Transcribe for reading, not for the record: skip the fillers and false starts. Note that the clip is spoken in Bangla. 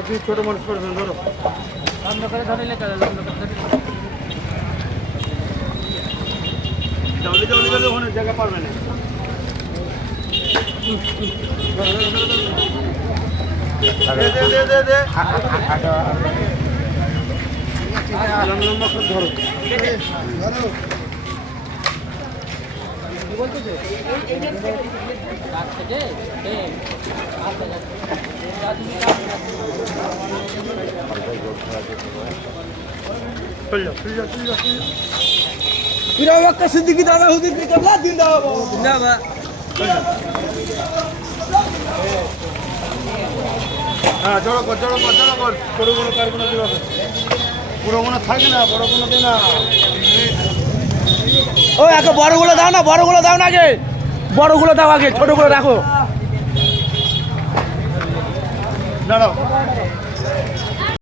আপনি ছোট মানুষ করবেন ধরো লম্বা করে ধরিলে কাজ লম্বা করে ধরিলে জলদি জলদি জলদি ওখানে জায়গা পারবে না দে লম্বা করে ধরো কি বলতেছে কাজ থেকে আচ্ছা পিরাবাক্কা সিদ্দিকী দাদা হুজুর কি করলা জিন্দাবাদ জিন্দাবাদ হ্যাঁ জড়ো কর ছোট কোনো কারখানা দিবা পুরো কোনো থাকে না বড় কোনো দে না ও একে বড়গুলো দাও না বড়গুলো দাও না আগে বড়গুলো দাও আগে ছোটগুলো রাখো দাঁড়াও